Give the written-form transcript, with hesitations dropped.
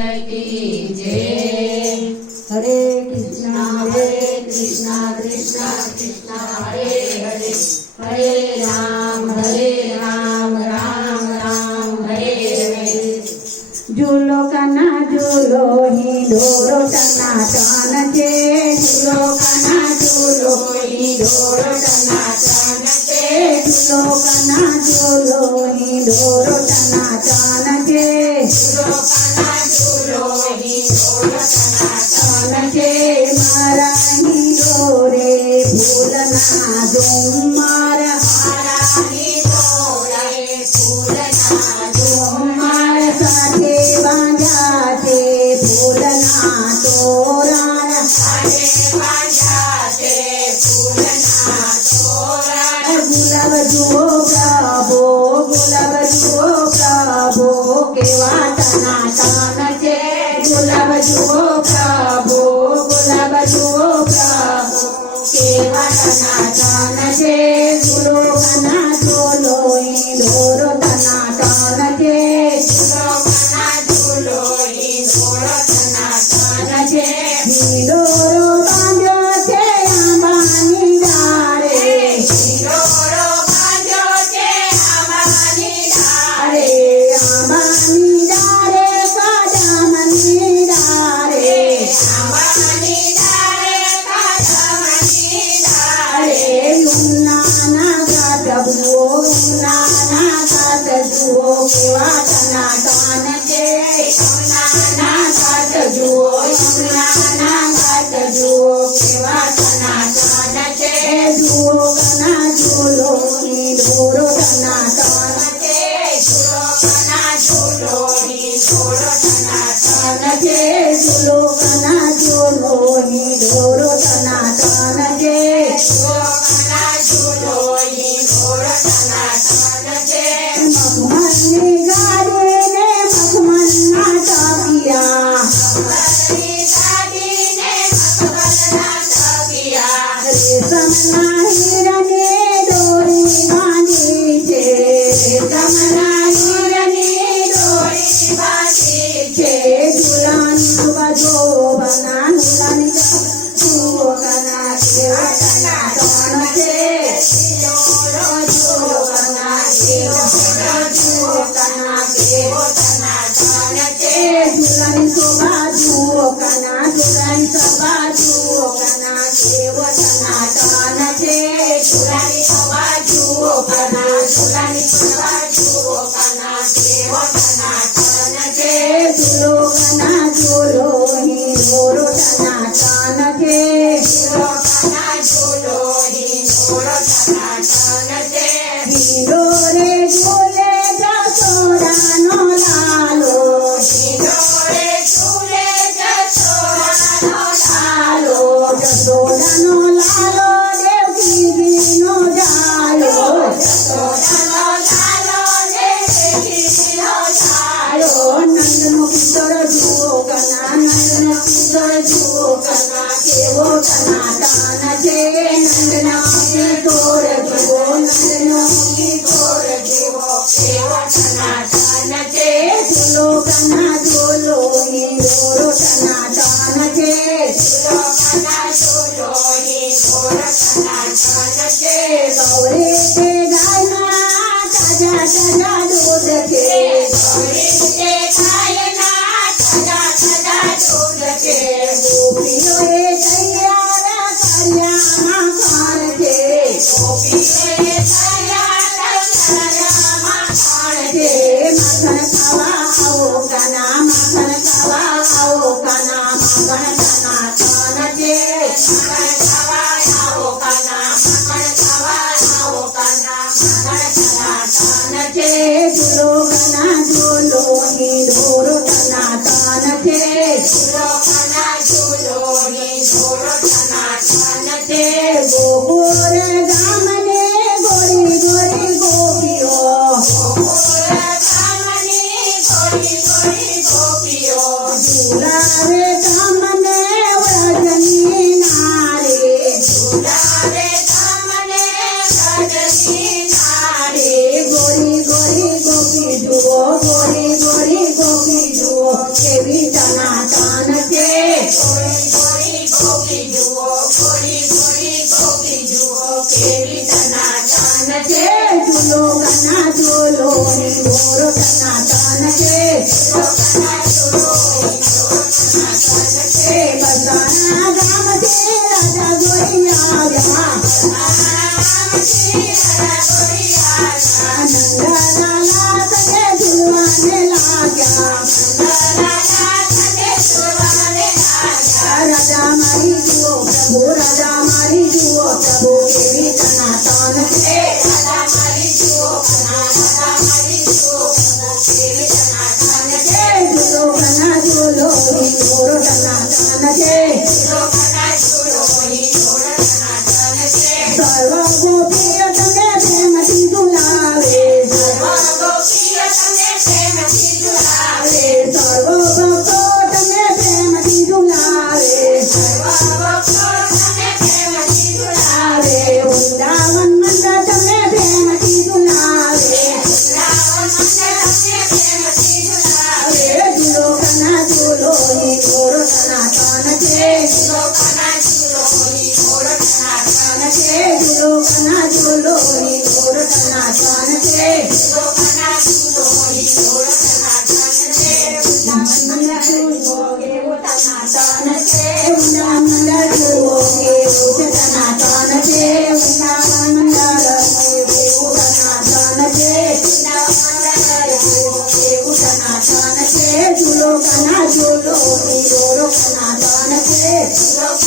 की जय। हरे कृष्णा कृष्णा कृष्णा हरे हरे, हरे राम राम राम हरे हरे। झूलो कना झूलो ही ढोरो टना टन छे, झूलो कना झूलो ही ढोरो टना टन छे, झूलो कना झूलो ही ढोरो टना टन छे, झूलो कना झूलो ही ढोरो टना टन छे। मारा ही डोरे फूलना झूम, मारा ही डोरे फूलना झूम, मारा साथे बांधा छे फूलना तोरण, साथे बांधा छे फूलना तोरण। गुलाब जुओ प्रभु, गुलाब जुओ प्रभु केवा टना टन छे, गुलाब जुओ प्रभु, गुलाब जुओ प्रभु केवा टना टन छे। झूलो कना झूलो ही ढोरो टना टन छे, झूलो कना झूलो ही ढोरो टना टन छे। ढोरो बांध्यो छे आंबानी डाळे, ढोरो बांध्यो छे आंबानी डाळे, आंबानी डाळे कादामनी डाळे, आंबानी डाळे कादामनी डाळे। यमुना घाट जुओ, यमुना घाट जुओ केवा टना टन छे, यमुना घाट जुओ, यमुना घाट जुओ केवा टना टन छे। जुओ कना झूलो ही ढोरो टना टन छे, झूलो कना झूलो ही ढोरो टना टन छे, झूलो कना झूलो ही ढोरो टना टन छे, झूलो कना झूलो ही ढोरो टना टन छे। मखमलनी गाड़ी ने मखमलना टकिया, मखमलनी गाड़ी ने मखमलना टकिया। रेशमना हिरने डोरी बांधी छे, रेशमना हिरने डोरी बांधी छे। झूलानी बजो बना झूलानी जुओ कना केवा टना टन छे, झूलो कना जुओ कना केवा टना टन छे। झूलानी शोभा जुओ कना, झूलानी शोभा जुओ कना केवा टना टन छे, झूलानी शोभा जुओ कना, झूलानी शोभा जुओ कना केवा टना टन छे। झूलो कना झूलो ही ढोरो टना टन छे, झूलो कना झूलो ही ढोरो टना टन छे। ढिंढोरे झूले जसोदानो लालो, ढिंढोरे झूले जसोदानो लालो, जसोदानो लालो देवकीनो जालो, जसोदानो लालो देवकीनो जालो। नंदनो किशोर जुओ कना, नंदनो किशोर जुओ कना केवो टना टन छे, नंदनो किशोर जुओ, नंदनो किशोर जुओ केवो टना टन छे। झूलो कना झूलो ही ढोरो टना टन छे, झूलो कना झूलो ही ढोरो टना टन छे। गौरी के गायना ताजा ताजा दूध छे, गौरी के गायना ताजा ताजा दूध छे। गोपीओए तैयार कर्या माखण छे, गोपीओए तैयार कर्या माखण छे। माखण खावा आओ कना, माखण खावा आओ कना, माखण टना टन छे, माखण खावा आओ कना, माखण खावा आओ कना, माखण टना टन छे। झूलो कना झूलो ही ढोरो टना टन छे, झूलो कना झूलो ही ढोरो टना टन छे। गोकुळ गामने गोरी गोरी गोपीओ, गोकुळ गामने गोरी गोरी गोपीओ। झूलावे गामने व्रजनी नारे, झूलावे गामने व्रजनी नारे। गोरी गोरी गोपी जुओ, गोरी गोरी गोपी जुओ केवी રાજા મારી જુઓ પ્રભુ રાજા મારી જુઓ પ્રભુ કેવી સનાતન છે રાજા મારી જુઓ રાજા મારી જુઓ પ્રભુ કેવી સનાતન છે જુલો કના જુલો હિંદોર સનાતન છે જુલો કના જુલો હિંદોર સનાતન છે સર્વ ગોપીય તમે પ્રેમથી ઝુલાવે સર્વ ગોપીય તમે પ્રેમથી ઝુલાવે સર્વ ભક્તો તમે પ્રેમથી ઝુલાવે સર્વ ભક્તો તમે પ્રેમથી ઝુલાવે વૃંદાવન મંડળ તમે પ્રેમથી ઝુલાવે વૃંદાવન મંડળ તમે પ્રેમથી ઝુલાવે જુલો કના જુલો હિંદોર સનાતન છે જુલો કના જુલો હિંદોર સનાતન છે જુલો કના જુલો હિંદોર સનાતન છે જુલો કના જુલો હિંદોર સનાતન છે વૃંદાવન મંડળ જુઓ કેવું સનાતન છે વૃંદાવન મંડળ જુઓ કેવું સનાતન છે વૃંદાવન મંડળ કેવું સનાતન છે વૃંદાવન મંડળ જુઓ કેવું સનાતન છે જુલો કના જુલો હિંદોર સનાતન છે જુલો